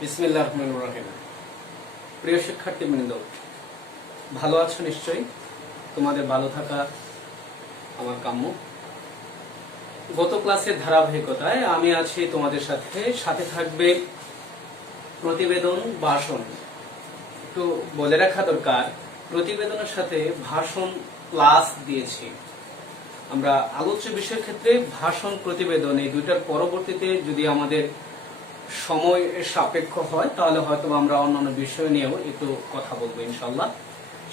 বিসমিল্লাহির রহমানির রহিম। প্রিয় শিক্ষার্থীবৃন্দ, ভালো আছো নিশ্চয়ই। তোমাদের ভালো থাকা আমার কাম্য। গত ক্লাসের ধারাবাহিকতায় আমি আছি তোমাদের সাথে, সাথে থাকবে প্রতিবেদন, ভাষণ। একটু বলে রাখা দরকার, প্রতিবেদনের সাথে ভাষণ প্লাস দিয়েছি। আমরা আলোচ্য বিষয়ের ক্ষেত্রে ভাষণ, প্রতিবেদন এই দুইটার পরবর্তীতে যদি আমাদের সময় সাপেক্ষ হয় তাহলে হয়তো আমরা অন্যান্য বিষয় নিয়েও একটু কথা বলবো ইনশাল্লাহ।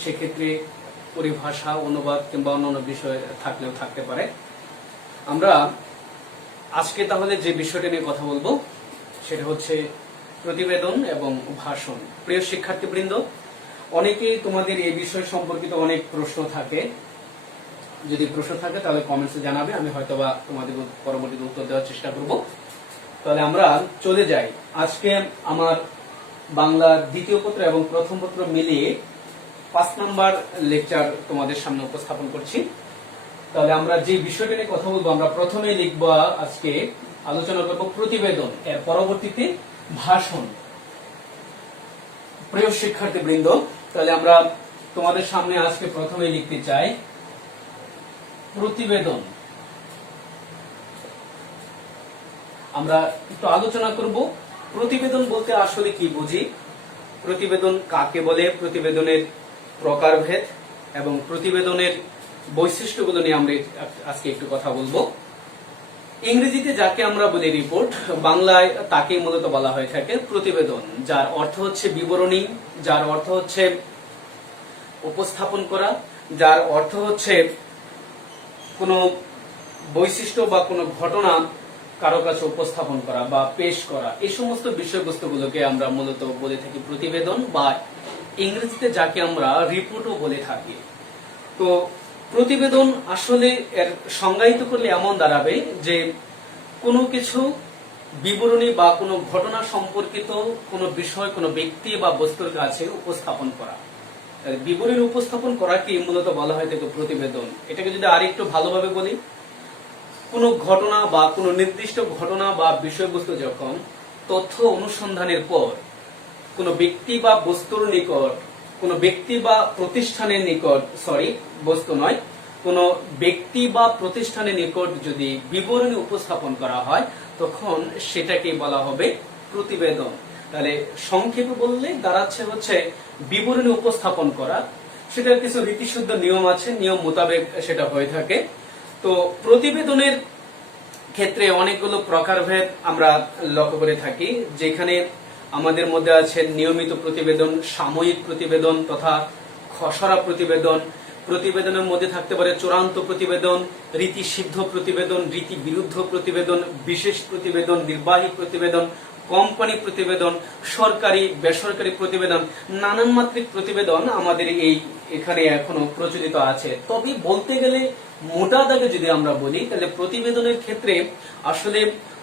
সেক্ষেত্রে পরিভাষা, অনুবাদ কিংবা অন্যান্য বিষয় থাকলেও থাকতে পারে। আমরা আজকে তাহলে যে বিষয়টা নিয়ে কথা বলবো সেটা হচ্ছে প্রতিবেদন এবং ভাষণ। প্রিয় শিক্ষার্থীবৃন্দ, অনেকেই তোমাদের এই বিষয় সম্পর্কিত অনেক প্রশ্ন থাকে। যদি প্রশ্ন থাকে তাহলে কমেন্টসে জানাবে, আমি হয়তোবা তোমাদের পরবর্তীতে উত্তর দেওয়ার চেষ্টা করব। তাহলে আমরা চলে যাই। আজকে আমার বাংলার দ্বিতীয় পত্র এবং প্রথম পত্র মিলিয়ে 5 নাম্বার লেকচার তোমাদের সামনে উপস্থাপন করছি। তাহলে আমরা যে বিষয়টা নিয়ে কথা বলবো, আমরা প্রথমে লিখব, আজকে আলোচনা করব প্রতিবেদন, এর পরবর্তীতে ভাষণ। প্রিয় শিক্ষার্থীবৃন্দ, তাহলে আমরা তোমাদের সামনে আজকে প্রথমে লিখতে চাই প্রতিবেদন। আমরা একটু আলোচনা করব প্রতিবেদন বলতে আসলে কি বুঝি, প্রতিবেদন কাকে বলে, প্রতিবেদনের প্রকারভেদ এবং প্রতিবেদনের বৈশিষ্ট্যগুলো নিয়ে আমরা আজকে একটু কথা বলবো। ইংরেজিতে যাকে আমরা বলি রিপোর্ট, বাংলায় তাকে মূলত বলা হয়ে থাকে প্রতিবেদন, যার অর্থ হচ্ছে বিবরণী, যার অর্থ হচ্ছে উপস্থাপন করা, যার অর্থ হচ্ছে কোনো বৈশিষ্ট্য বা কোনো ঘটনা কারো কাছে উপস্থাপন করা বা পেশ করা। এই সমস্ত বিষয়বস্তুগুলোকে আমরা মূলত বলে থাকি প্রতিবেদন, বা ইংরেজিতে যাকে আমরা রিপোর্টও বলে থাকি। তো প্রতিবেদন আসলে এর সংজ্ঞায়িত করলে এমন দাঁড়াবে যে কোনো কিছু বিবরণী বা কোনো ঘটনা সম্পর্কিত কোনো বিষয় কোনো ব্যক্তি বা বস্তুর কাছে উপস্থাপন করা। বিবরণী উপস্থাপন করাকে মূলত বলা হয় থাকে প্রতিবেদন। এটাকে যদি আরেকটু ভালোভাবে বলি, কোনো ঘটনা বা কোনো নির্দিষ্ট ঘটনা বা বিষয়বস্তু যখন তথ্য অনুসন্ধানের পর কোনো ব্যক্তি বা বস্তুর নিকট, কোনো ব্যক্তি বা প্রতিষ্ঠানের নিকট, বস্তু নয়, কোনো ব্যক্তি বা প্রতিষ্ঠানের নিকট যদি বিবরণী উপস্থাপন করা হয় তখন সেটাকে বলা হবে প্রতিবেদন। তাহলে সংক্ষেপে বললে দাঁড়াচ্ছে হচ্ছে বিবরণী উপস্থাপন করা। সেটার কিছু রীতিশুদ্ধ নিয়ম আছে, নিয়ম মোতাবেক সেটা হয়ে থাকে। তো প্রতিবেদনের ক্ষেত্রে অনেকগুলো প্রকারভেদ আমরা লক্ষ্য করে থাকি, যেখানে আমাদের মধ্যে আছে নিয়মিত প্রতিবেদন, সাময়িক প্রতিবেদন তথা খসড়া প্রতিবেদন। প্রতিবেদনের মধ্যে থাকতে পারে চূড়ান্ত প্রতিবেদন, রীতিসিদ্ধ প্রতিবেদন, রীতি বিরুদ্ধ প্রতিবেদন, বিশেষ প্রতিবেদন, নির্বাহী প্রতিবেদন, কোম্পানি প্রতিবেদন, সরকারি বেসরকারি প্রতিবেদন, নানান মাত্রিক প্রতিবেদন আমাদের এখানে এখনো প্রচলিত আছে। তবে বলতে গেলে মোটা দাগে যদি আমরা বলি তাহলে প্রতিবেদনের ক্ষেত্রে আসলে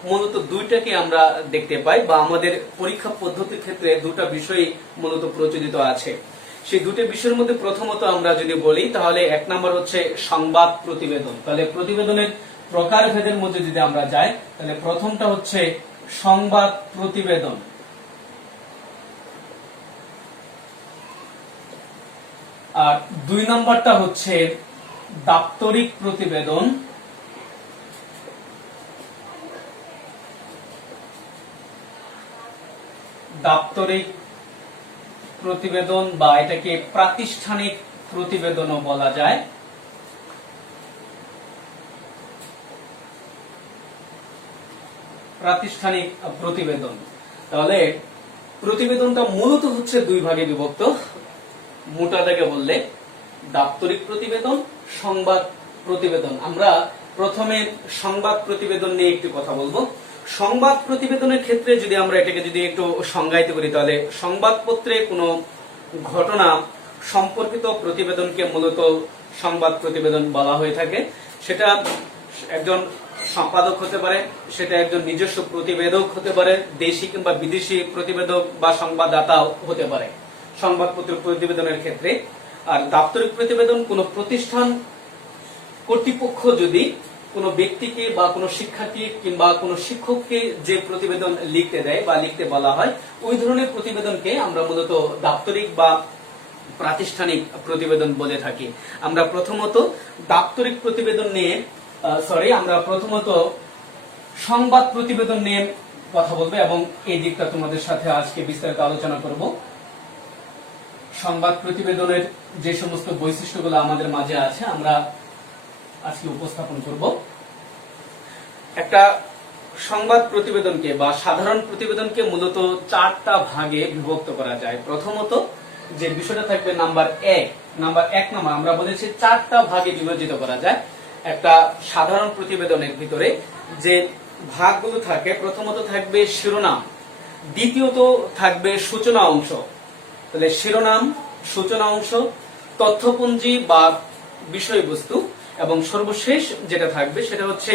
মূলত দুইটাকে আমরা দেখতে পাই, বা আমাদের পরীক্ষা পদ্ধতির ক্ষেত্রে দুটা বিষয় মূলত প্রচলিত আছে। সেই দুটো বিষয়ের মধ্যে প্রথমত আমরা যদি বলি তাহলে 1 নম্বর হচ্ছে সংবাদ প্রতিবেদন। তাহলে প্রতিবেদনের প্রকারভেদের মধ্যে যদি আমরা যাই তাহলে প্রথমটা হচ্ছে সংবাদ প্রতিবেদন, আর 2 নম্বরটা হচ্ছে দাপ্তরিক প্রতিবেদন, দাপ্তরিক প্রতিবেদন বা এটাকে প্রাতিষ্ঠানিক প্রতিবেদনও বলা যায়। প্রাতিষ্ঠানিক প্রতিবেদন। তাহলে প্রতিবেদনটা মূলত হচ্ছে 2 ভাগে বিভক্ত, মোটা দাগে বললে দাপ্তরিক প্রতিবেদন, সংবাদ প্রতিবেদন। আমরা প্রথমে সংবাদ প্রতিবেদন নিয়ে একটু কথা বলবো। সংবাদ প্রতিবেদনের ক্ষেত্রে যদি আমরা এটাকে যদি একটু সংজ্ঞায়িত করি তাহলে সংবাদপত্রে কোনো ঘটনা সম্পর্কিত প্রতিবেদনকে মূলত সংবাদ প্রতিবেদন বলা হয়ে থাকে। সেটা একজন সম্পাদক হতে পারে, সেটা একজন নিজস্ব প্রতিবেদক হতে পারে, দেশি কিংবা বিদেশি প্রতিবেদক বা সংবাদদাতাও হতে পারে সংবাদপত্র প্রতিবেদনের ক্ষেত্রে। আর দাপ্তরিক প্রতিবেদন কোনো প্রতিষ্ঠান কর্তৃপক্ষ যদি কোনো ব্যক্তিকে বা কোনো শিক্ষার্থী কিংবা কোনো শিক্ষককে যে প্রতিবেদন লিখতে দেয় বা লিখতে বলা হয়, ওই ধরনের প্রতিবেদনকে আমরা মূলত দাপ্তরিক বা প্রাতিষ্ঠানিক প্রতিবেদন বলে থাকি। আমরা প্রথমত দাপ্তরিক প্রতিবেদন নিয়ে আমরা প্রথমত সংবাদ প্রতিবেদন নিয়ে কথা বলবো এবং এই দিকটা তোমাদের সাথে আজকে বিস্তারিত আলোচনা করব। সংবাদ প্রতিবেদনের যে সমস্ত বৈশিষ্ট্যগুলো আমাদের মাঝে আছে আমরা আজকে উপস্থাপন করব। একটা সংবাদ প্রতিবেদনকে বা সাধারণ প্রতিবেদনকে মূলত 4টা ভাগে বিভক্ত করা যায়। প্রথমত যে বিষয়টা থাকবে নাম্বার 1 আমরা বলেছি 4টা ভাগে বিভাজিত করা যায়। একটা সাধারণ প্রতিবেদনের ভিতরে যে ভাগগুলো থাকে, প্রথমত থাকবে শিরোনাম, দ্বিতীয়ত থাকবে সূচনা অংশ, তাহলে শিরোনাম, সূচনা অংশ, তথ্যপঞ্জি বা বিষয়বস্তু, এবং সর্বশেষ যেটা থাকবে সেটা হচ্ছে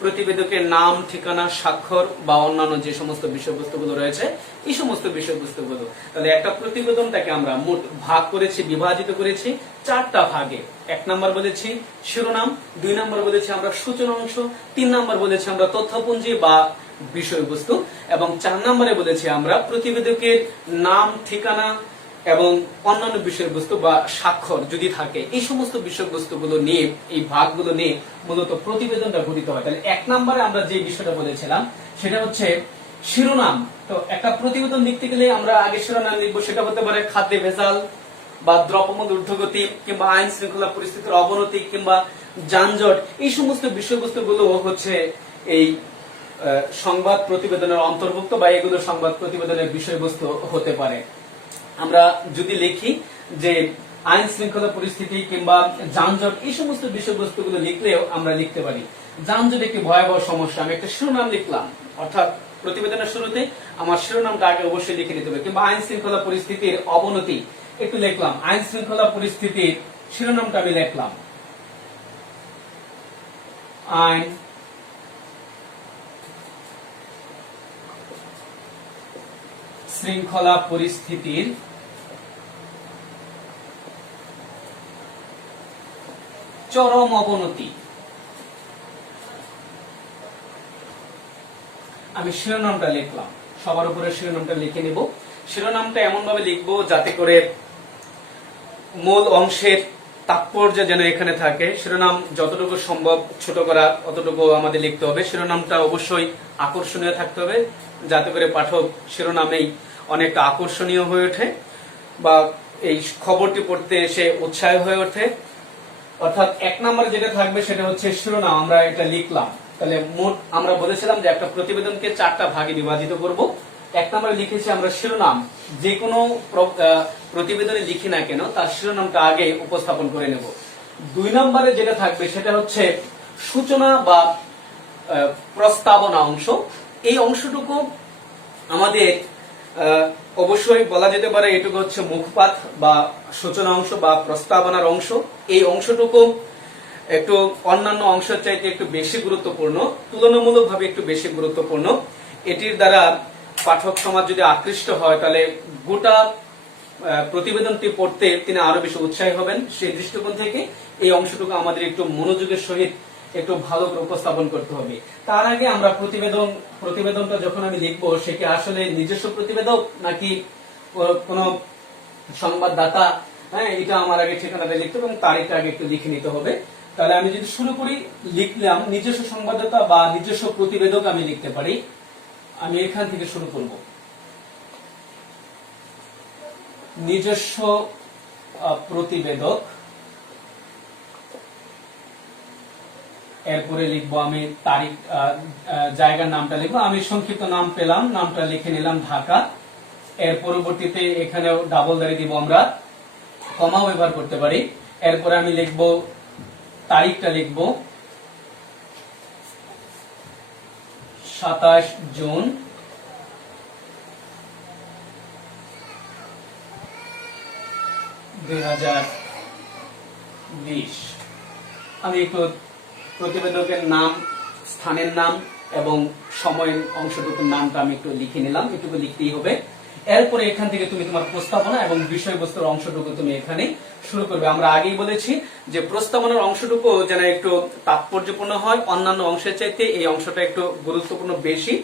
প্রতিবেদকের নাম, ঠিকানা, স্বাক্ষর বা অন্যান্য যে সমস্ত বিষয়বস্তুগুলো রয়েছে এই সমস্ত বিষয়বস্তুগুলো। তাহলে একটা প্রতিবেদনটাকে আমরা মোট ভাগ করেছি, বিভাজিত করেছি 4টা ভাগে। 1 নাম্বার বলেছি শিরোনাম, 2 নাম্বার বলেছি আমরা সূচনা অংশ, 3 নাম্বার বলেছি আমরা তথ্যপঞ্জি বা বিষয়বস্তু, এবং 4 নম্বরে বলেছি আমরা প্রতিবেদকের নাম, ঠিকানা এবং অন্যান্য বিষয়বস্তু বা স্বাক্ষর যদি থাকে, এই সমস্ত বিষয়বস্তুগুলো নিয়ে, এই ভাগগুলো নিয়ে মূলত প্রতিবেদনটা গঠিত হয়। তাহলে 1 নম্বরে আমরা যে বিষয়টা বলেছিলাম সেটা হচ্ছে শিরোনাম। তো একটা প্রতিবেদন লিখতে গেলে আমরা আগে শিরোনাম লিখবো, সেটা হতে পারে খাদ্যে ভেজাল বা দ্রব্যমূল্য ঊর্ধ্বগতি কিংবা আইন শৃঙ্খলা পরিস্থিতির অবনতি কিংবা যানজট, এই সমস্ত বিষয়বস্তুগুলো হচ্ছে এই সংবাদ প্রতিবেদনের অন্তর্ভুক্ত বা এগুলো সংবাদ প্রতিবেদনের বিষয়বস্তু হতে পারে। আমরা যদি লিখি যে আইন শৃঙ্খলা পরিস্থিতি কিংবা যানজট, এই সমস্ত বিষয়বস্তুগুলো লিখলেও আমরা লিখতে পারি যানজট একটি ভয়াবহ সমস্যা, আমি একটা শিরোনাম লিখলাম, অর্থাৎ প্রতিবেদনের শুরুতে আমার শিরোনামটা আগে অবশ্যই লিখে নিতে হবে। কিংবা আইন শৃঙ্খলা পরিস্থিতির অবনতি একটু লিখলাম, আইন শৃঙ্খলা পরিস্থিতির শিরোনামটা আমি লিখলাম আইন শৃঙ্খলা পরিস্থিতির চরম অবনতি। আমি শিরোনামটা লিখলাম, সবার উপরে শিরোনামটা লিখে নিব। শিরোনামটা এমন ভাবে লিখবো যাতে করে মূল অংশের তাৎপর্য যেন এখানে থাকে। শিরোনাম যতটুকু সম্ভব ছোট করা অতটুকু আমাদের লিখতে হবে। শিরোনামটা অবশ্যই আকর্ষণীয় থাকতে হবে যাতে করে পাঠক শিরোনামেই অনেকটা আকর্ষণীয় হয়ে ওঠে বা এই খবরটি পড়তে এসে উৎসাহী হয়ে ওঠে। অর্থাৎ 1 নম্বরে যেটা থাকবে সেটা হচ্ছে শিরোনাম, আমরা এটা লিখলাম। তাহলে মোট আমরা বলেছিলাম যে একটা প্রতিবেদনকে 4টা ভাগে বিভাজিত করব। 1 নম্বরে লিখেছি আমরা শিরোনাম, যে কোনো প্রতিবেদনে লিখি না কেন তার শিরোনামটা আগে উপস্থাপন করে নেব। 2 নম্বরে যেটা থাকবে সেটা হচ্ছে সূচনা বা প্রস্তাবনা অংশ। এই অংশটুকু আমাদের অবশ্যই বলা যেতে পারে এটুকু হচ্ছে মুখপাত বা সূচনা অংশ বা প্রস্তাবনার অংশ। এই অংশটুকু একটু অন্যান্য অংশের চাইতে একটু বেশি গুরুত্বপূর্ণ, তুলনামূলকভাবে একটু বেশি গুরুত্বপূর্ণ। এটির দ্বারা পাঠক সমাজ যদি আকৃষ্ট হয় তাহলে গোটা প্রতিবেদনটি পড়তে তিনি আরো বেশি উৎসাহী হবেন। সেই দৃষ্টিকোণ থেকে এই অংশটুকু আমাদের একটু মনোযোগের সহিত একটু ভালো করে উপস্থাপন করতে হবে। তার আগে আমরা প্রতিবেদনটা যখন আমি লিখবো সে কি আসলে নিজস্ব প্রতিবেদক নাকি কোন সংবাদদাতা, হ্যাঁ, এটা আমার আগে ঠিকানাটা লিখতে হবে এবং তারিখটা আগে একটু লিখে নিতে হবে। তাহলে আমি যদি শুরু করি, লিখলাম নিজস্ব সংবাদদাতা বা নিজস্ব প্রতিবেদক আমি লিখতে পারি। আমি এখান থেকে শুরু করব, নিজস্ব প্রতিবেদক। এরপরে লিখবো আমি তারিখ, জায়গার নামটা লিখবো। আমি সংক্ষিপ্ত নাম পেলাম, নামটা লিখে নিলাম ঢাকা। এর পরবর্তীতে এখানেও ডাবল দাঁড়িয়ে দিব, আমরা কমাও ব্যবহার করতে পারি। এরপরে আমি লিখবো তারিখটা লিখবো 27 জুন 2020। আমি একটু প্রতিবেদকের নাম, স্থানের নাম এবং সময়ের অংশটুকুর নামটা আমি একটু লিখে নিলাম, এটুকু লিখতেই হবে। এরপরে এখান থেকে তুমি তোমার প্রস্তাবনা এবং বিষয়বস্তুর অংশটুকু তুমি এখানে শুরু করবে। আমরা আগেই বলেছি যে প্রস্তাবনার অংশটুকু যেন একটু তাৎপর্যপূর্ণ হয়, অন্যান্য অংশের চাইতে এই অংশটা একটু গুরুত্বপূর্ণ বেশি।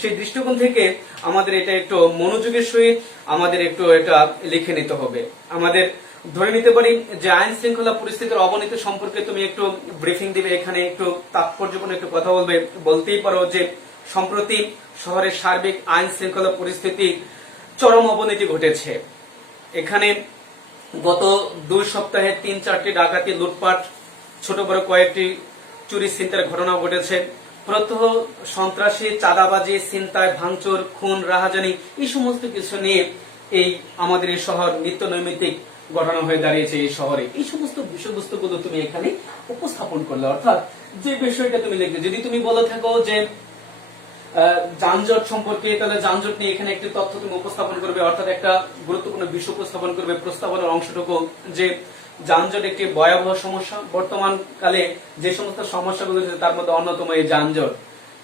সেই দৃষ্টিকোণ থেকে আমাদের এটা একটু মনোযোগের সহিত আমাদের একটু এটা লিখে নিতে হবে। আমাদের ধরে নিতে পারি যে আইন শৃঙ্খলা পরিস্থিতির অবনতি সম্পর্কে তুমি একটু ব্রিফিং দিবে, এখানে একটু তাৎপর্যপূর্ণ একটু কথা বলবে। বলতেই পারো যে সম্প্রতি শহরের সার্বিক আইন শৃঙ্খলা পরিস্থিতি চরম অবনতি ঘটেছে। এখানে গত 2 সপ্তাহে 3-4টি ডাকাতি, লুটপাট, ছোট বড় কয়েকটি চুরি ছিনতাইয়ের ঘটনা ঘটেছে। প্রত্যহ সন্ত্রাসী, চাঁদাবাজি, ছিনতাই, ভাঙচুর, খুন, রাহাজানি এই সমস্ত কিছু নিয়ে এই আমাদের এই শহর নিত্য নৈমিত্তিক ঘটনা হয়ে দাঁড়িয়েছে। এই শহরে এই সমস্ত বিষয়বস্তুগুলো তুমি এখানে উপস্থাপন করলে, অর্থাৎ যে বিষয়টা তুমি লিখবে। যদি তুমি বলে থাকো যে যানজট সম্পর্কে, তাহলে যানজট নিয়ে এখানে একটি তথ্য তুমি উপস্থাপন করবে, অর্থাৎ একটা গুরুত্বপূর্ণ বিষয় উপস্থাপন করবে প্রস্তাবনার অংশটুকু, যে যানজট একটি ভয়াবহ সমস্যা। বর্তমান কালে যে সমস্ত সমস্যাগুলো রয়েছে তার মধ্যে অন্যতম এই যানজট।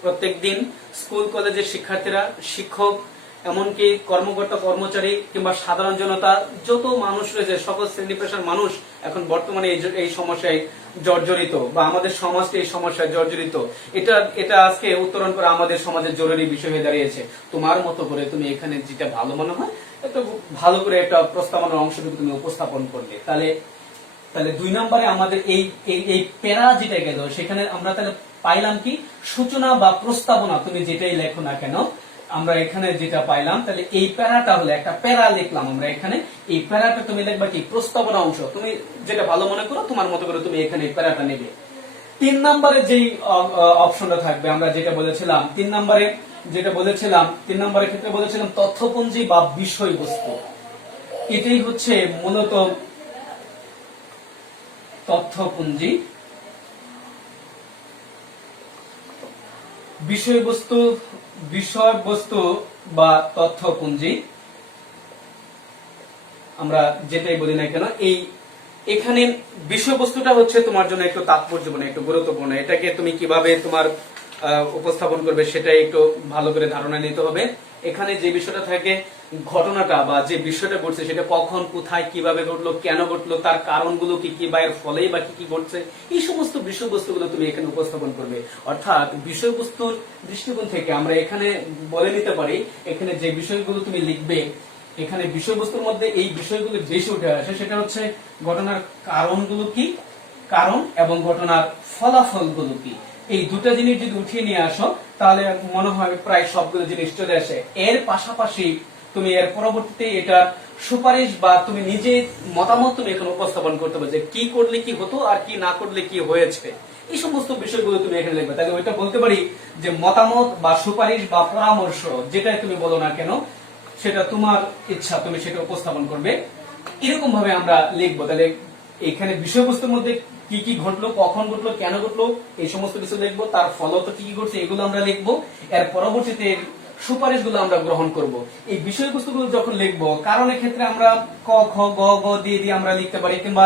প্রত্যেকদিন স্কুল কলেজের শিক্ষার্থীরা, শিক্ষক, এমনকি কর্মকর্তা কর্মচারী কিংবা সাধারণ জনতা, যত মানুষ রয়েছে, সকল শ্রেণী পেশার মানুষ এখন বর্তমানে এই সমস্যায় জর্জরিত, বা আমাদের সমাজকে এই সমস্যায় জর্জরিত। এটা আজকে উত্তরণ করা আমাদের সমাজের জরুরি বিষয় হয়ে দাঁড়িয়েছে। তোমার মতো করে তুমি এখানে যেটা ভালো মনে হয় একটু ভালো করে একটা প্রস্তাবনার অংশটুকু তুমি উপস্থাপন করলে, তাহলে 2 নম্বরে আমাদের এই প্যারা যেটা গেল, সেখানে আমরা তাহলে পাইলাম কি সূচনা বা প্রস্তাবনা, তুমি যেটাই লেখো না কেন, আমরা এখানে যেটা পাইলাম, তাহলে এই প্যারাটা হলো একটা প্যারা লিখলাম আমরা এখানে। এই প্যারাটা তুমি লিখবা কি প্রস্তাবনা অংশ, তুমি যেটা ভালো মনে করো তোমার মতো করে তুমি এখানে এই প্যারাটা নেবে। 3 নম্বরে যেই অপশনটা থাকবে, আমরা যেটা বলেছিলাম 3 নম্বরের ক্ষেত্রে বলেছিলাম তথ্যপঞ্জি বা বিষয়বস্তু। এটাই হচ্ছে মূলত তথ্যপঞ্জি, বিষয়বস্তু বা তথ্যপঞ্জি, আমরা যেটাই বলি না কেন। এখানে বিষয়বস্তুটা হচ্ছে তোমার জন্য একটু তাৎপর্যপূর্ণ, একটু গুরুত্বপূর্ণ। এটাকে তুমি কিভাবে তোমার উপস্থাপন করবে সেটাই একটু ভালো করে ধারণা নিতে হবে। এখানে যে বিষয়টা থাকে, ঘটনাটা বা যে বিষয়টা ঘটছে সেটা কখন, কোথায়, কিভাবে ঘটলো, কেন ঘটলো, তার কারণগুলো কি কি, বা এর ফলেই বা কি কি ঘটছে, এই সমস্ত বিষয়বস্তুগুলো তুমি এখানে উপস্থাপন করবে। অর্থাৎ বিষয়বস্তুর দৃষ্টিকোণ থেকে আমরা এখানে বলে নিতে পারি, এখানে যে বিষয়গুলো তুমি লিখবে, এখানে বিষয়বস্তুর মধ্যে এই বিষয়গুলো বেশি উঠে আসে, সেটা হচ্ছে ঘটনার কারণগুলো কি, কারণ এবং ঘটনার ফলাফলগুলো কি। এই দুটা জিনিস যদি উঠিয়ে নিয়ে আসো তাহলে মনে হয় প্রায় সবগুলো জিনিস চলে আসে। এর পাশাপাশি তুমি এর পরবর্তীতে এটা সুপারিশ বা তুমি নিজে মতামত তুমি এখানে উপস্থাপন করতে পারবে, যে কি করলে কি হতো আর কি না করলে কি হয়েছে, এই সমস্ত বিষয়গুলো তুমি এখানে লিখবে। তাহলে ওইটা বলতে পারি যে মতামত বা সুপারিশ বা পরামর্শ, যেটাই তুমি বলো না কেন, সেটা তোমার ইচ্ছা, তুমি সেটা উপস্থাপন করবে। এরকম ভাবে আমরা লিখবো। তাহলে এখানে বিষয়বস্তুর মধ্যে কি কি ঘটলো, কখন ঘটলো, কেন ঘটলো, এই সমস্ত কিছু লিখবো। তার ফলত কি কি ঘটছে এগুলো আমরা লিখবো। এর পরবর্তীতে সুপারিশগুলো আমরা গ্রহণ করব। এই বিষয়বস্তুগুলো যখন লিখবো, কারণের ক্ষেত্রে আমরা ক, খ, গ, গ দিয়ে আমরা লিখতে পারি, কিংবা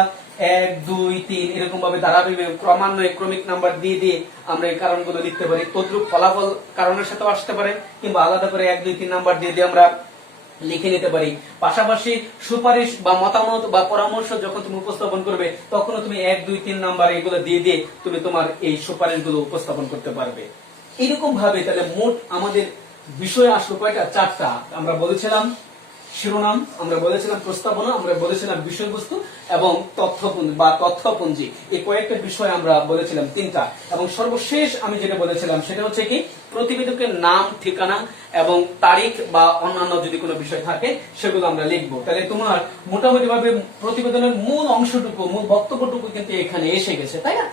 1, 2, 3 এরকম ভাবে ধারাবাহিক ক্রমান্বয়ে ক্রমিক নাম্বার দিয়ে আমরা এই কারণগুলো লিখতে পারি। তদ্রুপ ফলাফল কারণের সাথেও আসতে পারে, কিংবা আলাদা করে 1, 2, 3 নাম্বার দিয়ে আমরা লিখে নিতে পারি। পাশাপাশি সুপারিশ বা মতামত বা পরামর্শ যখন তুমি উপস্থাপন করবে, তখনও তুমি 1, 2, 3 নাম্বার এগুলো দিয়ে তুমি তোমার এই সুপারিশগুলো উপস্থাপন করতে পারবে। এরকম ভাবে তাহলে মোট আমাদের বিষয় আসলো কয়টা? 4টা। আমরা বলেছিলাম শিরোনাম, আমরা বলেছিলাম প্রস্তাবনা, আমরা বলেছিলাম বিষয়বস্তু এবং তথ্যপঞ্জি। এই কয়েকটা বিষয় আমরা বলেছিলাম 3টা। এবং সর্বশেষ আমি যেটা বলেছিলাম সেটা হচ্ছে কি প্রতিবেদকের নাম, ঠিকানা এবং তারিখ বা অন্যান্য যদি কোনো বিষয় থাকে সেগুলো আমরা লিখবো। তাহলে তোমার মোটামুটি ভাবে প্রতিবেদনের মূল অংশটুকু, মূল বক্তব্যটুকু কিন্তু এখানে এসে গেছে, তাই না?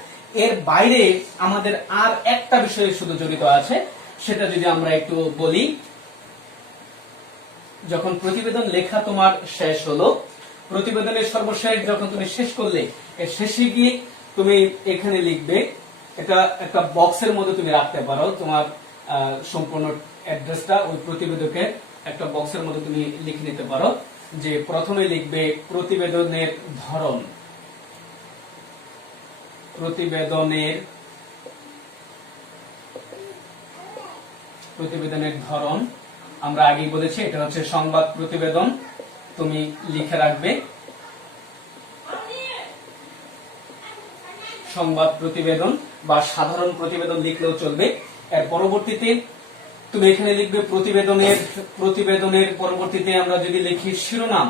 এর বাইরে আমাদের আর একটা বিষয় শুধু জড়িত আছে, সেটা যদি আমরা একটু বলি। যখন প্রতিবেদন লেখা তোমার শেষ হলো, প্রতিবেদনের সর্বশেষ যখন তুমি শেষ করলে, এর শেষে গিয়ে তুমি এখানে লিখবে, এটা একটা বক্সের মধ্যে তুমি রাখতে পারো তোমার সম্পূর্ণ অ্যাড্রেসটা, ওই প্রতিবেদকের একটা বক্সের মধ্যে তুমি লিখে নিতে পারো। যে প্রথমে লিখবে প্রতিবেদনের ধরন, প্রতিবেদনের ধরন, আমরা আগেই বলেছি এটা হচ্ছে সংবাদ প্রতিবেদন, তুমি লিখে রাখবে সংবাদ প্রতিবেদন বা সাধারণ প্রতিবেদন লিখলেও চলবে। এর পরবর্তীতে তুমি এখানে লিখবে প্রতিবেদনের পরবর্তীতে আমরা যদি লিখি শিরোনাম,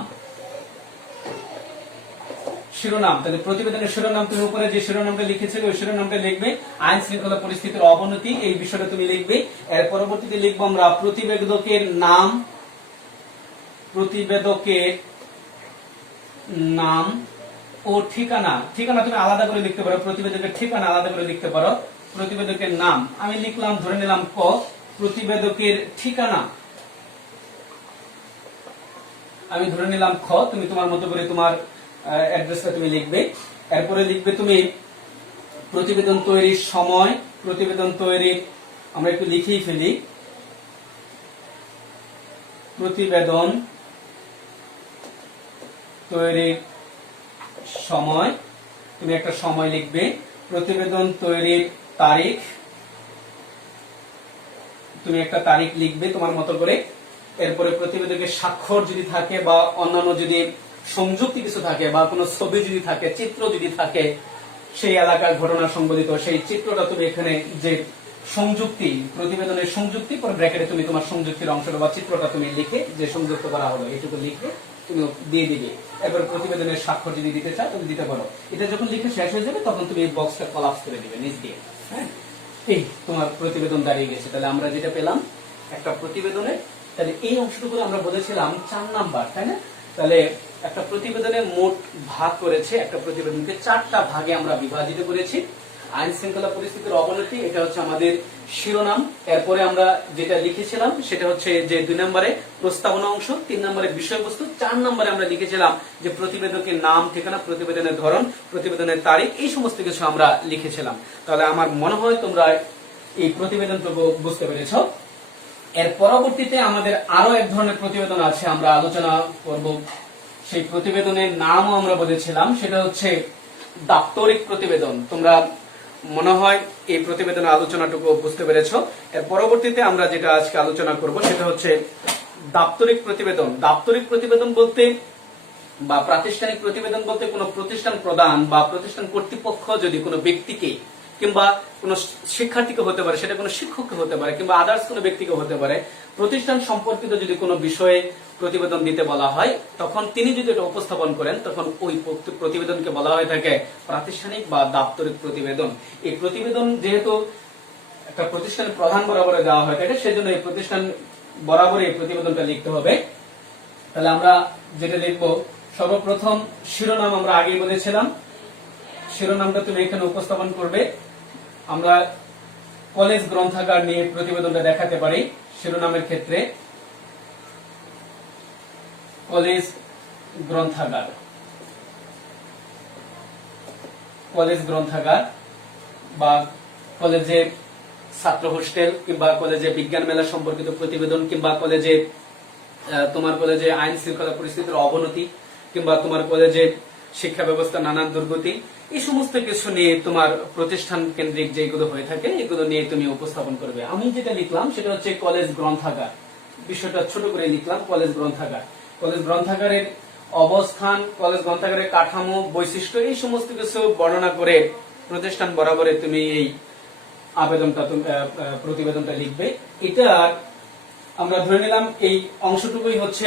তাহলে প্রতিবেদনের শিরোনাম তুমি উপরে যে শিরোনামটা লিখেছিলে ওই শিরোনামটা লিখবে। আইন শৃঙ্খলা পরিস্থিতির অবনতি এই বিষয়টা তুমি লিখবে। এর পরবর্তীতে লিখবো আমরা প্রতিবেদকের নাম ও ঠিকানা। তুমি আলাদা করে লিখতে পারো, প্রতিবেদকের ঠিকানা আলাদা করে লিখতে পারো। প্রতিবেদকের নাম আমি লিখলাম, ধরে নিলাম ক। প্রতিবেদকের ঠিকানা আমি ধরে নিলাম খ। তুমি তোমার মতো করে তোমার অ্যাড্রেসটা তুমি লিখবে। এরপরে লিখবে তুমি প্রতিবেদন তৈরির সময়। প্রতিবেদন তৈরির আমরা একটু লিখেই ফেলি, প্রতিবেদন তৈরির সময়, তুমি একটা সময় লিখবে। প্রতিবেদন তৈরির তারিখ, তুমি একটা তারিখ লিখবে তোমার মতো করে। এরপরে প্রতিবেদকের স্বাক্ষর যদি থাকে বা অন্যান্য যদি সংযুক্তি কিছু থাকে বা কোনো ছবি যদি থাকে, চিত্র যদি থাকে, সেই এলাকার ঘটনা সংবলিত সেই চিত্রটা তুমি এখানে যে সংযুক্তি, প্রতিবেদনের সংযুক্তি পরে ব্র্যাকেটে তুমি তোমার সংযুক্তির অংশটা বা চিত্রটা তুমি লিখে যে সংযুক্ত করা হলো এটুকু লিখে তুমি দিয়ে দিবে। এরপর প্রতিবেদনের স্বাক্ষর যদি দিতে চাও তুমি দিতে পারো। এটা যখন লিখে শেষ হয়ে যাবে তখন তুমি এই বক্সটা কলাপস করে দিবে নিচ দিয়ে। হ্যাঁ, এই তোমার প্রতিবেদন দাঁড়িয়ে গেছে। তাহলে আমরা যেটা পেলাম একটা প্রতিবেদনের, তাহলে এই অংশটুকু আমরা বলেছিলাম 4 নাম্বার, তাই না? তাহলে একটা প্রতিবেদনে মোট ভাগ করেছে, একটা প্রতিবেদনকে 4টা ভাগে আমরা বিভাজিত করেছি। আইন শৃঙ্খলা পরিস্থিতির অবনতি, এটা হচ্ছে আমাদের শিরোনাম। এরপরে আমরা যেটা লিখেছিলাম সেটা হচ্ছে যে 2 নম্বরে প্রস্তাবনা অংশ, 3 নম্বরে বিষয়বস্তু, 4 নম্বরে আমরা লিখেছিলাম যে প্রতিবেদকের নাম, ঠিকানা, প্রতিবেদনের ধরন, প্রতিবেদনের তারিখ, এই সমস্ত কিছু আমরা লিখেছিলাম। তাহলে আমার মনে হয় তোমরা এই প্রতিবেদনটুকু বুঝতে পেরেছ। এর পরবর্তীতে আমাদের আরো এক ধরনের প্রতিবেদন আছে, আমরা আলোচনা করব। সেই প্রতিবেদনের নামও আমরা বলেছিলাম, সেটা হচ্ছে দাপ্তরিক প্রতিবেদন। তোমরা মনে হয় এই প্রতিবেদনের আলোচনাটুকু বুঝতে পেরেছো। এর পরবর্তীতে আমরা যেটা আজকে আলোচনা করব সেটা হচ্ছে দাপ্তরিক প্রতিবেদন। দাপ্তরিক প্রতিবেদন বলতে বা প্রাতিষ্ঠানিক প্রতিবেদন বলতে কোনো প্রতিষ্ঠান প্রদান বা প্রতিষ্ঠান কর্তৃপক্ষ যদি কোনো ব্যক্তিকে কিংবা কোনো শিক্ষার্থীকে হতে পারে, সেটা কোনো শিক্ষককে হতে পারে কিংবা আদার্স কোনো ব্যক্তিকে হতে পারে, প্রতিষ্ঠান সম্পর্কিত যদি কোনো বিষয়ে প্রতিবেদন দিতে বলা হয় তখন তিনি যদি এটা উপস্থাপন করেন তখন ওই প্রতিবেদনকে বলা হয়ে থাকে প্রাতিষ্ঠানিক বা দাপ্তরিক প্রতিবেদন। এই প্রতিবেদন যেহেতু একটা প্রতিষ্ঠানের প্রধান বরাবরে দেওয়া হয়ে থাকে সেজন্য এই প্রতিষ্ঠান বরাবরই এই প্রতিবেদনটা লিখতে হবে। তাহলে আমরা যেটা লিখবো, সর্বপ্রথম শিরোনাম আমরা আগেই বলেছিলাম, শিরোনামটা তুমি এখানে উপস্থাপন করবে। আমরা কলেজ গ্রন্থাগার নিয়ে প্রতিবেদনটা দেখাতে পারি। শিরোনামের ক্ষেত্রে কলেজ গ্রন্থাগার, কলেজ গ্রন্থাগার বা কলেজে ছাত্র হোস্টেল কিংবা কলেজে বিজ্ঞান মেলা সম্পর্কিত প্রতিবেদন কিংবা কলেজে তোমার কলেজে আইন শৃঙ্খলা পরিস্থিতির অবনতি কিংবা তোমার কলেজে শিক্ষা ব্যবস্থা নানান দুর্গতি, এই সমস্ত কিছু নিয়ে তোমার প্রতিষ্ঠান কেন্দ্রিক যেগুলো হয়ে থাকে এগুলো নিয়ে তুমি উপস্থাপন করবে। আমি যেটা লিখলাম সেটা হচ্ছে কলেজ গ্রন্থাগার, বিষয়টা ছোট করে লিখলাম কলেজ গ্রন্থাগার। কলেজ গ্রন্থাগারের অবস্থান, কলেজ গ্রন্থাগারের কাঠামো, বৈশিষ্ট্য, এই সমস্ত কিছু বর্ণনা করে প্রতিষ্ঠান বরাবরে তুমি এই আবেদনটা প্রতিবেদনটা লিখবে। এটা আমরা ধরে নিলাম এই অংশটুকুই হচ্ছে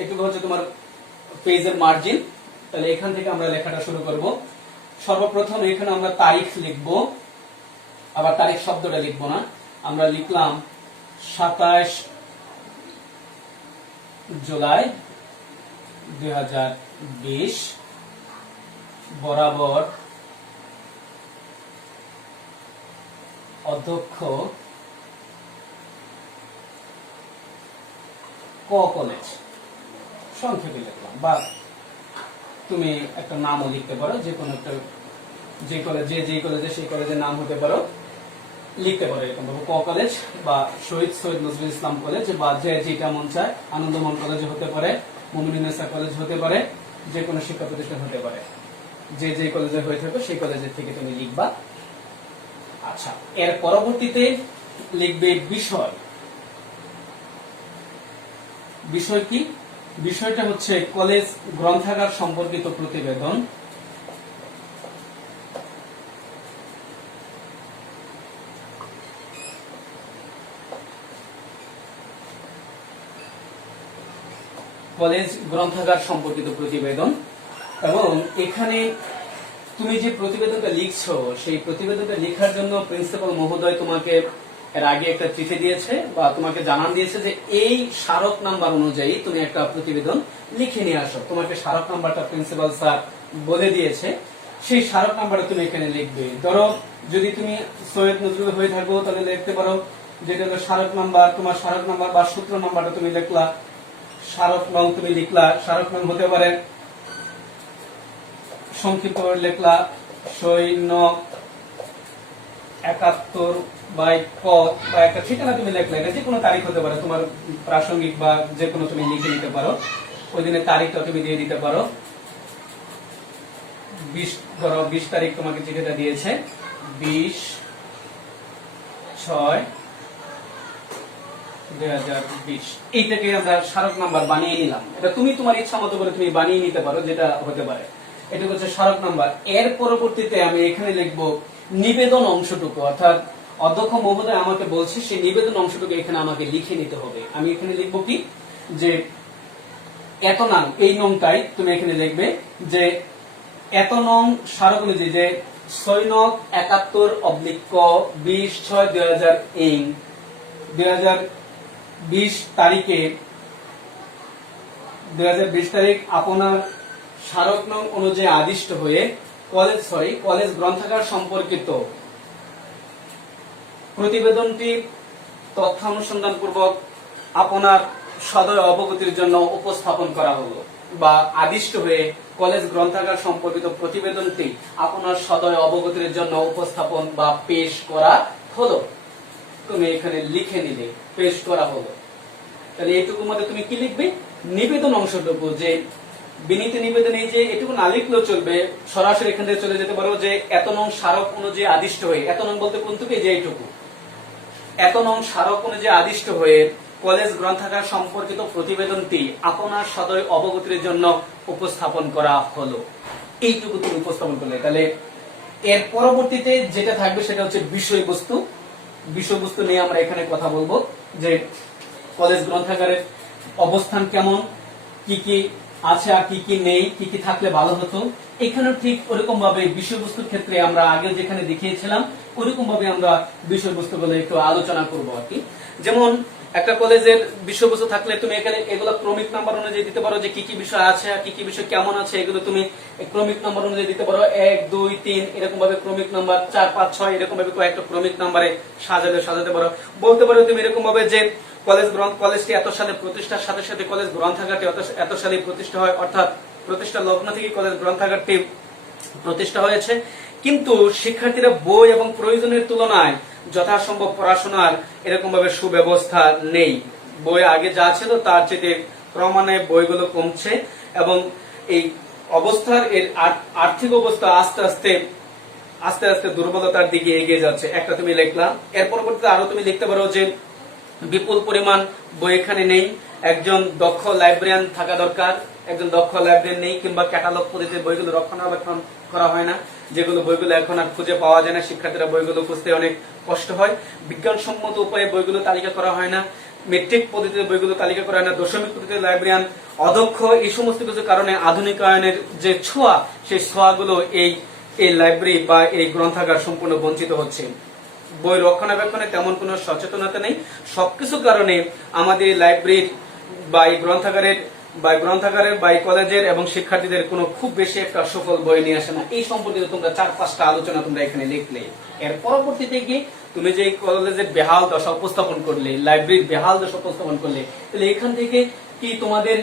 এইটুকু হচ্ছে তোমার পেজের মার্জিন। তাহলে এখান থেকে আমরা লেখাটা শুরু করব। সর্বপ্রথম এখানে আমরা তারিখ লিখব, আবার তারিখ শব্দটা লিখব না, আমরা লিখলাম 27 জুলাই 2020 বরাবর অধ্যক্ষ ক কলেজ, সংক্ষেপে লিখলাম। বা তুমি একটা নামও লিখতে পারো, যে কোনো একটা, যে কলেজে সেই কলেজের নাম হতে পারো, লিখতে পারো এরকম ভাবে ক কলেজ বা শহীদ সৈয়দ নজরুল ইসলাম কলেজ বা যে যেটা মন চায়, আনন্দমন কলেজ হতে পারে, মুমিনুন্নেসা কলেজ হতে পারে, যে কোনো শিক্ষা প্রতিষ্ঠান হতে পারে, যে যে কলেজে হয়ে থাকো সেই কলেজের থেকে তুমি লিখবা। আচ্ছা, এর পরবর্তীতে লিখবে বিষয়। বিষয় কি? বিষয়টা হচ্ছে কলেজ গ্রন্থাগার সম্পর্কিত প্রতিবেদন। কলেজ গ্রন্থাগার সম্পর্কিত প্রতিবেদন। এবং এখানে তুমি যে প্রতিবেদনটা লিখছো সেই প্রতিবেদনটা লেখার জন্য প্রিন্সিপাল মহোদয় তোমাকে এর আগে একটা চিঠি দিয়েছে বা তোমাকে জানান দিয়েছে যে এই স্মারক নাম্বার অনুযায়ী তুমি একটা প্রতিবেদন লিখে নিয়ে আসো। তোমাকে স্মারক নাম্বারটা প্রিন্সিপাল স্যার বলে দিয়েছে, সেই স্মারক নাম্বারটা তুমি এখানে লিখবে। ধরো যদি তুমি সৈয়দ নজরুল হয়ে থাকো তাহলে লিখতে পারো যেটা হলো স্মারক নাম্বার, তোমার স্মারক নাম্বার বা সূত্র নাম্বারটা তুমি লিখলা, স্মারক নং তুমি লিখলা। স্মারক নং হতে পারে সংক্ষিপ্ত করে লিখলা সৈন্য 71 বাই ক বা একটা ঠিকানা তুমি লিখলে, এটা যে কোনো তারিখ হতে পারে, তোমার প্রাসঙ্গিক বা যে কোনো তুমি লিখে দিতে পারো। ওই দিনের তারিখটা তুমি দিয়ে দিতে পারো। 20 তারিখ তোমাকে চিঠিটা দিয়েছে, 20/6/2020। এইটাকে আমরা স্মারক নাম্বার বানিয়ে নিলাম। এটা তুমি তোমার ইচ্ছা মতো করে তুমি বানিয়ে নিতে পারো, যেটা হতে পারে। এটা হচ্ছে স্মারক নাম্বার। এর পরবর্তীতে আমি এখানে লিখবো নিবেদন অংশটুকু, অর্থাৎ অধ্যক্ষ মহোদয় আমাকে বলছে সেই নিবেদন অংশটুকু এখানে আমাকে লিখে নিতে হবে। আমি এখানে লিখবো কি, যে এত নং, এই নংটাই তুমি এখানে লিখবে যে এত নং স্মারক অনুযায়ী যে 6/71/ক 20/6/2020 তারিখে 2020 তারিখ আপনার স্মারক নং অনুযায়ী আদিষ্ট হয়ে কলেজ গ্রন্থাগার সম্পর্কিত প্রতিবেদনটি তথ্যানুসন্ধান পূর্বক আপনার সদয় অবগতির জন্য উপস্থাপন করা হলো, বা আদিষ্ট হয়ে কলেজ গ্রন্থাগার সম্পর্কিত প্রতিবেদনটি আপনার সদয় অবগতির জন্য উপস্থাপন বা পেশ করা হলো। তুমি এখানে লিখে নিলে পেশ করা হলো। তাহলে এইটুকুর মধ্যে তুমি কি লিখবে? নিবেদন অংশটুকু, যে বিনীত নিবেদন। এই যে এটুকু না লিখলেও চলবে, সরাসরি এখান থেকে চলে যেতে পারো যে এত নং স্মারক অনুযায়ী আদিষ্ট হয়ে, এত নং বলতে কোনটুকু, যে এইটুকু, এত নং স্মারক অনুযায়ী আদিষ্ট হয়ে কলেজ গ্রন্থাগার সম্পর্কিত প্রতিবেদনটি আপনার সদয় অবগতির জন্য উপস্থাপন করা হলো। এইটুকু তুমি উপস্থাপন করলে। তাহলে এর পরবর্তীতে যেটা থাকবে সেটা হচ্ছে বিষয়বস্তু। বিষয়বস্তু নিয়ে আমরা এখানে কথা বলবো, যে কলেজ গ্রন্থাগারের অবস্থান কেমন, কি কি আছে আর কি কি নেই, কি কি থাকলে ভালো হতো। এখানেও ঠিক ওরকম ভাবে বিষয়বস্তুর ক্ষেত্রে আমরা আগে যেখানে দেখিয়েছিলাম ওরকম ভাবে আমরা বিষয়বস্তুগুলো একটু আলোচনা করবো আর কি। যেমন একটা কলেজের বিষয়বস্তু থাকলে তুমি এখানে এগুলো ক্রমিক নাম্বার অনুযায়ী দিতে পারো, যে কি কি বিষয় আছে আর কি কি বিষয় কেমন আছে, এগুলো তুমি ক্রমিক নাম্বার অনুযায়ী দিতে পারো। 1 2 3 এরকম ভাবে ক্রমিক নাম্বার, 4 5 6 এরকম ভাবে কয়েকটা ক্রমিক নাম্বারে সাজাতে পারো। বলতে পারো তুমি এরকম ভাবে যে কলেজটি এত সালে প্রতিষ্ঠার সাথে সাথে কলেজ গ্রন্থাগারটি এত সালে প্রতিষ্ঠা হয়, অর্থাৎ প্রতিষ্ঠা লগ্ন থেকে কলেজ গ্রন্থাগারটি প্রতিষ্ঠা হয়েছে। কিন্তু শিক্ষার্থীরা বই এবং প্রয়োজনের তুলনায় যথাসম্ভব পড়াশোনার এরকম ভাবে সুব্যবস্থা নেই। বই আগে যা ছিল তার চেয়ে ক্রমান্বয়ে বইগুলো কমছে এবং এই অবস্থার আর্থিক অবস্থা আস্তে আস্তে দুর্বলতার দিকে এগিয়ে যাচ্ছে। একটা তুমি লিখলাম। এর পরবর্তীতে আরো তুমি লিখতে পারো যে বিপুল পরিমাণ বই এখানে নেই, একজন দক্ষ লাইব্রেরিয়ান থাকা দরকার। একজন দক্ষ লাইব্রেরিয়ান নেই, কিংবা ক্যাটালগ পদ্ধতিতে বইগুলো রক্ষণাবেক্ষণ করা হয় না, যেগুলো বইগুলো এখন আর খুঁজে পাওয়া যায় না। শিক্ষার্থীরা বইগুলো খুঁজতে অনেক কষ্ট হয়। বিজ্ঞানসম্মত উপায়ে বইগুলো তালিকা করা হয় না। মেট্রিক পদ্ধতিতে বইগুলো তালিকা করা হয় না। দশমিক পদ্ধতিতে লাইব্রেরিয়ান অদক্ষ। এই সমস্ত কিছু কারণে আধুনিকায়নের যে ছোঁয়া, সেই ছোঁয়াগুলো এই লাইব্রেরি বা এই গ্রন্থাগার সম্পূর্ণ বঞ্চিত হচ্ছে। বই রক্ষণাবেক্ষণে তেমন কোনো সচেতনতা নেই। সবকিছু কারণে আমাদের লাইব্রেরির বা এই গ্রন্থাগারের বা এই কলেজের এবং শিক্ষার্থীদের কোনো খুব বেশি একটা সফল বই নিয়ে আসে না। এই সম্পর্কিত তোমরা 4-5টা আলোচনা তোমরা এখানে লিখলে। এর পরবর্তীতে গিয়ে তুমি যে কলেজের বেহাল দশা উপস্থাপন করলে, লাইব্রেরির বেহাল দশা উপস্থাপন করলে, তাহলে এখান থেকে কি তোমাদের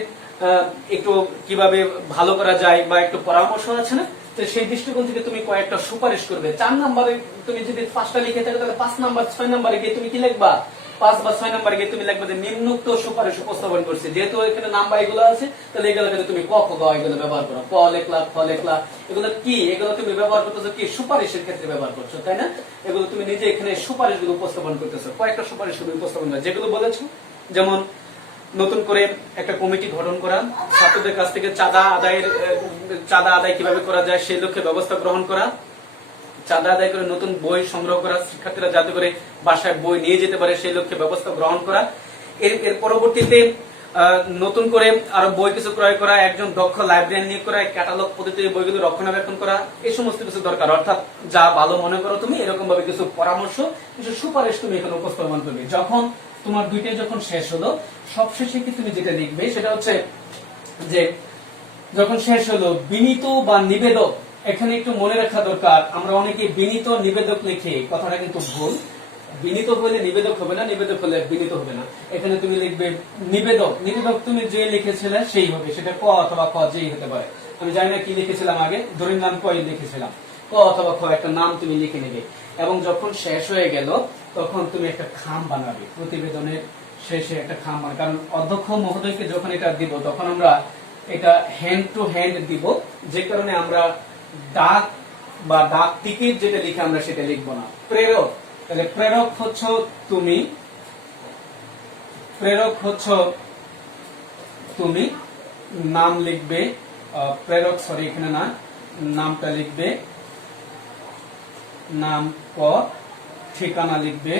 একটু কিভাবে ভালো করা যায় বা একটু পরামর্শ আছে না? সেই দৃষ্টিকোণ থেকে তুমি কয়েকটা সুপারিশ করবে। 4 নম্বরে তুমি যদি 5টা লিখে থাকো তাহলে 5 নাম্বার 6 নম্বরে গিয়ে তুমি কি লিখবা? 5 বা 6 নম্বরে গিয়ে তুমি লিখবে যে নিম্নোক্ত সুপারিশ উপস্থাপন করছে। যেহেতু এখানে নাম্বার এগুলো আছে তাহলে এগুলোকে তুমি ক খ গ এগুলো ব্যবহার করো। ক লেখলা, খ লেখলা, এগুলো কি? এগুলো তুমি ব্যবহার করতেছো কি? সুপারিশের ক্ষেত্রে ব্যবহার করছো, তাই না? এগুলো তুমি নিজে এখানে সুপারিশগুলো উপস্থাপন করতেছো। কয়েকটা সুপারিশ তুমি উপস্থাপন করো যেগুলো বলেছো। যেমন নতুন করে একটা কমিটি গঠন করা, ছাত্রদের কাছ থেকে চাঁদা আদায় কিভাবে করা যায় সেই লক্ষ্যে ব্যবস্থা গ্রহণ করা, চাঁদা আদায় করে নতুন বই সংগ্রহ করা, শিক্ষার্থীরা যাতে করে বাসায় বই নিয়ে যেতে পারে সেই লক্ষ্যে ব্যবস্থা গ্রহণ করা। এর পরবর্তীতে নতুন করে আরো বই কিছু ক্রয় করা, একজন দক্ষ লাইব্রেরিয়ান নিয়োগ করা, ক্যাটালগ পদ্ধতিতে বইগুলো রক্ষণাবেক্ষণ করা, এই সমস্ত কিছু দরকার। অর্থাৎ যা ভালো মনে করো তুমি, এরকম ভাবে কিছু পরামর্শ, কিছু সুপারিশ তুমি এখানে উপস্থাপন করবে। যখন তোমার দুইটাই যখন শেষ হলো, সবশেষে কি তুমি যেটা লিখবে সেটা হচ্ছে যে যখন শেষ হলো বিনীত বা নিবেদক। এখানে একটু মনে রাখা দরকার, আমরা অনেকে বিনীত নিবেদক লিখে, কথাটা কিন্তু ভুল। বিনীত হলে নিবেদক হবে না, নিবেদক হলে বিনীত হবে না। এখানে তুমি লিখবে নিবেদক। নিবেদক তুমি যে লিখেছিলে সেই হবে, সেটা ক অথবা খ যেই হতে পারে। আমি জানি না কি লিখেছিলাম আগে, ধরে নিলাম ক লিখেছিলাম, ক অথবা খ একটা নাম তুমি লিখে নেবে। এবং যখন শেষ হয়ে গেল তখন তুমি একটা খাম বানাবে, প্রতিবেদনের শেষে একটা খাম বানাবে। কারণ অধ্যক্ষ মহোদয়কে যখন এটা দিব তখন আমরা এটা হ্যান্ড টু হ্যান্ড দিব, যে কারণে আমরা ডাক বা ডাক টিকিট যেটা লিখে আমরা সেটা লিখবো না। প্রেরক, তাহলে প্রেরক হচ্ছ তুমি, প্রেরক হচ্ছ তুমি, নাম লিখবে প্রেরক, সরি এখানে না, নামটা লিখবে, নাম ক, ঠিকানা লিখবে,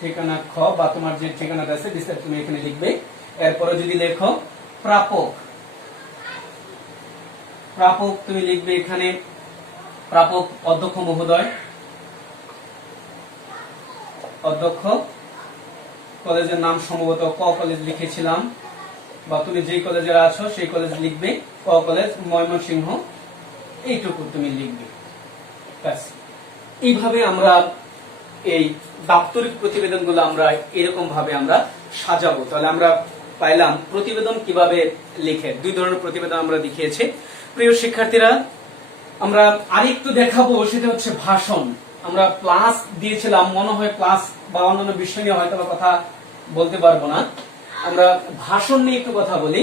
ঠিকানা খ, বা তোমার যে ঠিকানাটা আছে তুমি এখানে লিখবে। এরপরে যদি লেখো প্রাপক, প্রাপক তুমি লিখবে এখানে প্রাপক অধ্যক্ষ মহোদয়, অধ্যক্ষ কলেজের নাম সম্ভবত ক কলেজ লিখেছিলাম, বা তুমি যেই কলেজে আছো সেই কলেজ লিখবে, ক কলেজ ময়মনসিংহ, এইটুকু তুমি লিখবে। এইভাবে আমরা এই দাপ্তরিক প্রতিবেদনগুলো আমরা এরকম ভাবে আমরা সাজাবো। তাহলে আমরা পাইলাম প্রতিবেদন কিভাবে লিখে, দুই ধরনের প্রতিবেদন আমরা দেখিয়েছি। প্রিয় শিক্ষার্থীরা, আমরা আরেকটু দেখাবো, সেটা হচ্ছে ভাষণ। আমরা প্লাস দিয়েছিলাম, মনে হয় প্লাস বা অন্যান্য বিষয় নিয়ে হয়তো কথা বলতে পারবো না। আমরা ভাষণ নিয়ে একটু কথা বলি।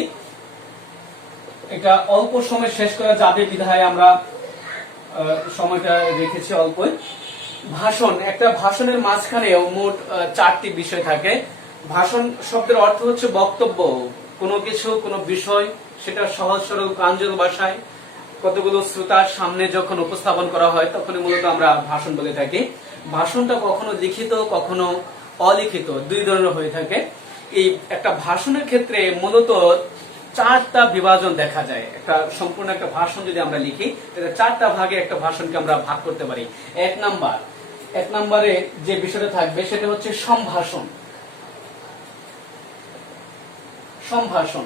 এটা অল্প সময় শেষ করা যাবে বিধায় আমরা সময়টা রেখেছি অল্পই। ভাষণ, একটা ভাষণের মাঝখানে মোট 4টি বিষয় থাকে। ভাষণ শব্দের অর্থ হচ্ছে বক্তব্য, কোনো কিছু, কোনো বিষয়, সেটা সহজ সরল প্রাঞ্জল ভাষায় কতগুলো শ্রোতার সামনে যখন উপস্থাপন করা হয় তখনই মূলত আমরা ভাষণ বলে থাকি। ভাষণটা কখনো লিখিত কখনো অলিখিত, দুই ধরনের হয়ে থাকে। এই একটা ভাষণের ক্ষেত্রে মূলত 4টা বিভাজন দেখা যায়। একটা সম্পূর্ণ একটা ভাষণ যদি আমরা লিখি তাহলে 4টা ভাগে একটা ভাষণকে আমরা ভাগ করতে পারি। এক নম্বরে যে বিষয়টা থাকবে সেটা হচ্ছে সম্ভাষণ। সম্ভাষণ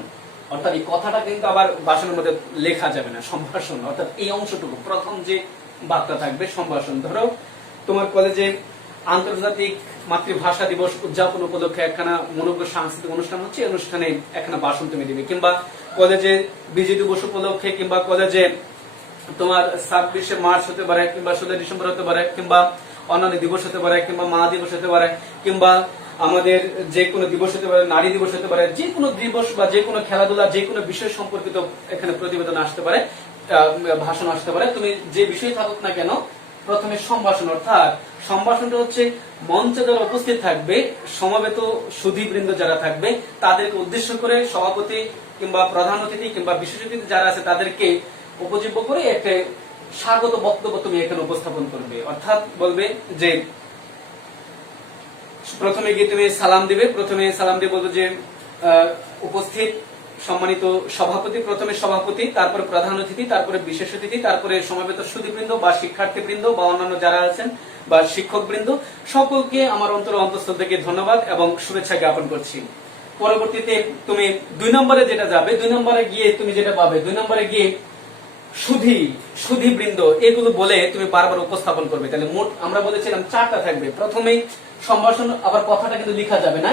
অর্থাৎ এই কথাটা কিন্তু আবার ভাষণের মধ্যে লেখা যাবে না। সম্ভাষণ অর্থাৎ এই অংশটুকু, প্রথম যে বার্তা থাকবে সম্ভাষণ। ধরো তোমার কলেজে আন্তর্জাতিক মাতৃভাষা দিবস উদযাপন উপলক্ষে একখানা মনোজ্ঞ সাংস্কৃতিক অনুষ্ঠান হচ্ছে, এই অনুষ্ঠানে একখানা ভাষণ তুমি দিবে। কিংবা কলেজে বিজয় দিবস উপলক্ষে, কিংবা কলেজে তোমার 26শে মার্চ হতে পারে, কিংবা 16 ডিসেম্বর হতে পারে, কিংবা অন্যান্য দিবস হতে পারে, কিংবা মা দিবস হতে পারে, কিংবা আমাদের যে কোনো দিবস হতে পারে, নারী দিবস হতে পারে, যে কোনো দিবস বা যে কোনো খেলাধুলা, যে কোনো বিষয় সম্পর্কিত এখানে প্রতিবেদন আসতে পারে, ভাষণ আসতে পারে। তুমি যে বিষয় থাকুক না কেন, প্রথমে সম্ভাষণ। অর্থাৎ সম্ভাষণটা হচ্ছে মঞ্চে যারা উপস্থিত থাকবে, সমবেত সুধীবৃন্দ যারা থাকবে, তাদেরকে উদ্দেশ্য করে সভাপতি কিংবা প্রধান অতিথি কিংবা বিশেষ অতিথি যারা আছে তাদেরকে উপজীব্য করে একটা স্বাগত বক্তব্য তুমি এখানে উপস্থাপন করবে। অর্থাৎ বলবে যে প্রথমে গিয়ে তুমি সালাম দিবে, প্রথমে সালাম দিয়ে বলবে যে উপস্থিত সম্মানিত সভাপতি, প্রথমে সভাপতি, তারপরে প্রধান অতিথি, তারপরে বিশেষ অতিথি, তারপরে সমবেত সুধীবৃন্দ বা শিক্ষার্থীবৃন্দ বা অন্যান্য যারা আছেন বা শিক্ষকবৃন্দ, সকলকে আমার অন্তঃস্থল থেকে ধন্যবাদ এবং শুভেচ্ছা জ্ঞাপন করছি। পরবর্তীতে তুমি 2 নম্বরে যেটা যাবে, 2 নম্বরে গিয়ে তুমি যেটা পাবে, 2 নম্বরে গিয়ে সুধীবৃন্দ এগুলো বলে তুমি বারবার উপস্থাপন করবে। তাহলে মোট আমরা বলেছিলাম 4টা থাকবে। প্রথমেই সম্ভাষণ, আবার কথাটা কিন্তু লেখা যাবে না।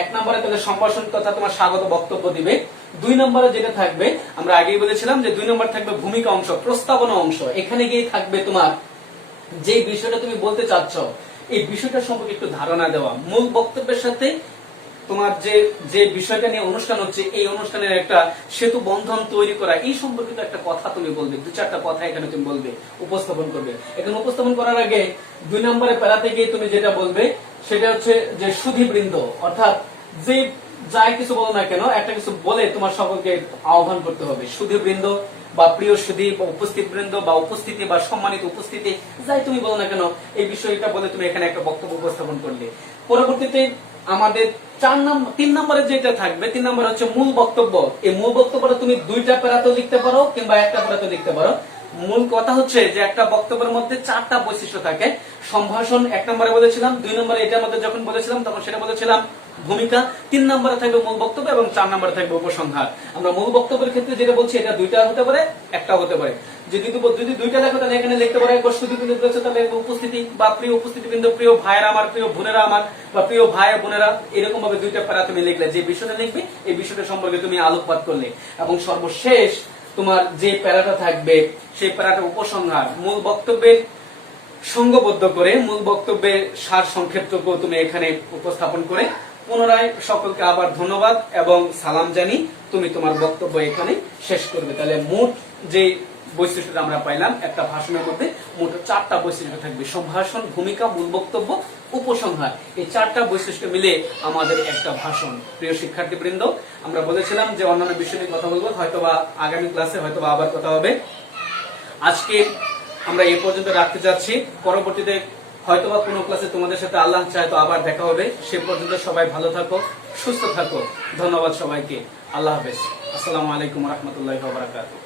1 নম্বরে তাহলে সম্ভাষণ তথা তোমার স্বাগত বক্তব্য দিবে। 2 নম্বরে যেটা থাকবে, আমরা আগেই বলেছিলাম যে 2 নম্বর থাকবে ভূমিকা অংশ, প্রস্তাবনা অংশ। এখানে গিয়ে থাকবে তোমার যে বিষয়টা তুমি বলতে চাচ্ছ এই বিষয়টা সম্পর্কে একটু ধারণা দেওয়া, মূল বক্তব্যের সাথে তোমার যে বিষয়টা নিয়ে অনুষ্ঠান হচ্ছে এই অনুষ্ঠানের একটা সেতু বন্ধন তৈরি করা, এই সম্পর্কিত একটা কথা তুমি বলবে। 2-4টা কথা এখানে তুমি বলবে, উপস্থাপন করবে। এখানে উপস্থাপন করার আগে 2 নম্বরে প্যারাতে গিয়ে তুমি যেটা বলবে সেটা হচ্ছে যে সুধীবৃন্দ, অর্থাৎ যে যাই কিছু বলো না কেন, একটা কিছু বলে তোমার সকলকে আহ্বান করতে হবে। সুধীবৃন্দ বা প্রিয় সুধী বা উপস্থিত বৃন্দ বা উপস্থিতি বা সম্মানিত উপস্থিতি, যাই তুমি বলো না কেন, এই বিষয়টা বলে তুমি এখানে একটা বক্তব্য উপস্থাপন করলে। পরবর্তীতে আমাদের 3 নম্বরে যেটা থাকবে, 3 নম্বর হচ্ছে মূল বক্তব্য। এই মূল বক্তব্যটা তুমি 2টা প্যারাতে লিখতে পারো কিংবা একটা প্যারাতে লিখতে পারো। মূল কথা হচ্ছে যে একটা বক্তব্যের মধ্যে 4টা বৈশিষ্ট্য থাকে। সম্ভাষণ 1 নম্বরে বলেছিলাম, 2 নম্বরে এটার মধ্যে যখন বলেছিলাম তখন সেটা বলেছিলাম ভূমিকা, 3 নম্বরে থাকবে মূল বক্তব্য এবং 4 নম্বরে থাকবে উপসংহার। আমরা মূল বক্তব্যের ক্ষেত্রে যেটা বলছি, এটা 2টা হতে পারে, একটা হতে পারে। যদি 2টা লেখো তাহলে এখানে লিখতে পারো একবার সুধীবৃন্দ রয়েছে, তাহলে উপস্থিতি বা প্রিয় উপস্থিতিবৃন্দ, প্রিয় ভাইয়েরা আমার, প্রিয় বোনেরা আমার, বা প্রিয় ভাই বোনেরা, এরকম ভাবে 2টা প্যারা তুমি লিখলে। যে বিষয়টা লিখবে এই বিষয়টা সম্পর্কে তুমি আলোকপাত করলে। এবং সর্বশেষ তোমার যে প্যারাটা থাকবে সেই প্যারাটা উপসংহার। মূল বক্তব্যের সংঘবদ্ধ করে মূল বক্তব্যের সার সংক্ষেপটুকু তুমি এখানে উপস্থাপন করে পুনরায় সকলকে আবার ধন্যবাদ এবং সালাম জানি তুমি তোমার বক্তব্য এখানে শেষ করবে। তাহলে মোট যে বৈশিষ্ট্যটা আমরা পাইলাম, একটা ভাষণের মধ্যে মোট 4টা বৈশিষ্ট্য থাকবে: সম্ভাষণ, ভূমিকা, মূল বক্তব্য, উপসংহার। এই 4টা বৈশিষ্ট্য মিলে আমাদের একটা ভাষণ। প্রিয় শিক্ষার্থীবৃন্দ, আমরা বলেছিলাম যে অন্যান্য বিষয় নিয়ে কথা বলবো, হয়তোবা আগামী ক্লাসে হয়তোবা আবার কথা হবে। আজকে আমরা এই পর্যন্ত রাখতে যাচ্ছি। পরবর্তীতে হয়তোবা কোনো ক্লাসে তোমাদের সাথে আল্লাহ চায় তো আবার দেখা হবে। সে পর্যন্ত সবাই ভালো থাকো, সুস্থ থাকো। ধন্যবাদ সবাইকে। আল্লাহ হাফেজ। আসসালামু আলাইকুম ওয়া রাহমাতুল্লাহি ওয়া বারাকাতুহু।